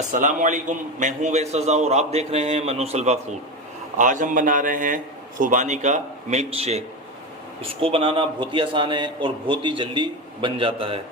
अस्सलामुअलैकुम, मैं हूँ वैसज़ा और आप देख रहे हैं मनु सलवा फूड। आज हम बना रहे हैं खुबानी का मिल्क शेक। इसको बनाना बहुत ही आसान है और बहुत ही जल्दी बन जाता है।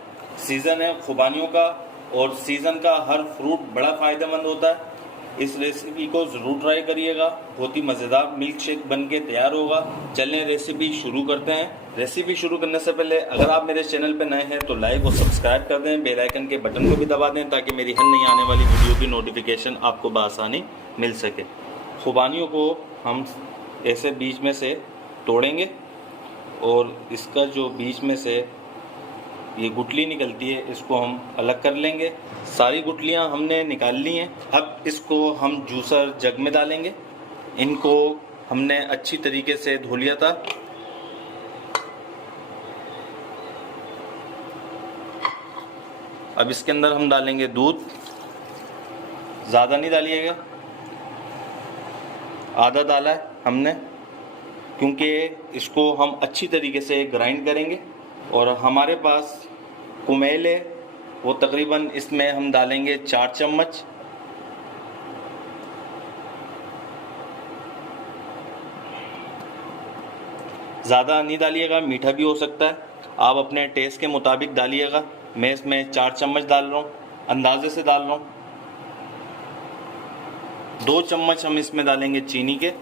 सीज़न है खुबानियों का और सीज़न का हर फ्रूट बड़ा फ़ायदेमंद होता है। इस रेसिपी को ज़रूर ट्राई करिएगा, बहुत ही मज़ेदार मिल्क शेक बन के तैयार होगा। चलें रेसिपी शुरू करते हैं। रेसिपी शुरू करने से पहले अगर आप मेरे चैनल पर नए हैं तो लाइक और सब्सक्राइब कर दें, बेल आइकन के बटन को भी दबा दें ताकि मेरी हर नई आने वाली वीडियो की नोटिफिकेशन आपको बआसानी मिल सके। खुबानियों को हम ऐसे बीच में से तोड़ेंगे और इसका जो बीच में से ये गुठली निकलती है इसको हम अलग कर लेंगे। सारी गुठलियाँ हमने निकाल ली हैं। अब इसको हम जूसर जग में डालेंगे। इनको हमने अच्छी तरीके से धो लिया था। अब इसके अंदर हम डालेंगे दूध। ज़्यादा नहीं डालिएगा, आधा डाला है हमने, क्योंकि इसको हम अच्छी तरीके से ग्राइंड करेंगे। और हमारे पास कुमेल है, वो तकरीबन इसमें हम डालेंगे 4 चम्मच। ज़्यादा नहीं डालिएगा, मीठा भी हो सकता है, आप अपने टेस्ट के मुताबिक डालिएगा। मैं इसमें 4 चम्मच डाल रहा हूँ, अंदाजे से डाल रहा हूँ। 2 चम्मच हम इसमें डालेंगे चीनी के,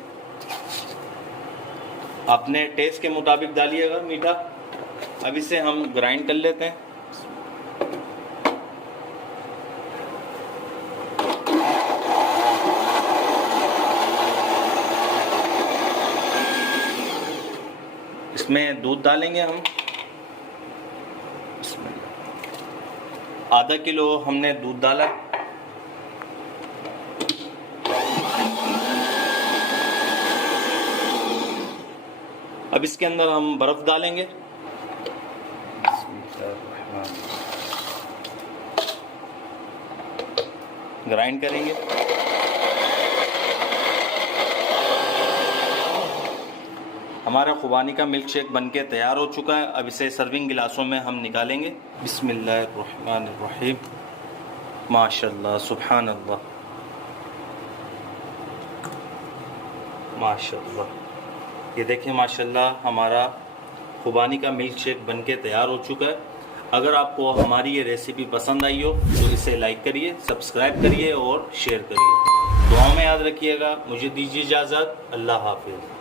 अपने टेस्ट के मुताबिक डालिएगा मीठा। अब इसे हम ग्राइंड कर लेते हैं। इसमें दूध डालेंगे हम। आधा किलो हमने दूध डाला। अब इसके अंदर हम बर्फ डालेंगे। ग्राइंड करेंगे। हमारा खुबानी का मिल्क शेक बनके तैयार हो चुका है। अब इसे सर्विंग गिलासों में हम निकालेंगे। बिस्मिल्लाहिर्रहमानिर्रहीम। माशाल्लाह, सुब्हानल्लाह, माशाल्लाह। ये देखें, माशाल्लाह, हमारा खुबानी का मिल्क शेक बनके तैयार हो चुका है। अगर आपको हमारी ये रेसिपी पसंद आई हो तो इसे लाइक करिए, सब्सक्राइब करिए और शेयर करिए। दुआ में याद रखिएगा। मुझे दीजिए इजाज़त। अल्लाह हाफिज़।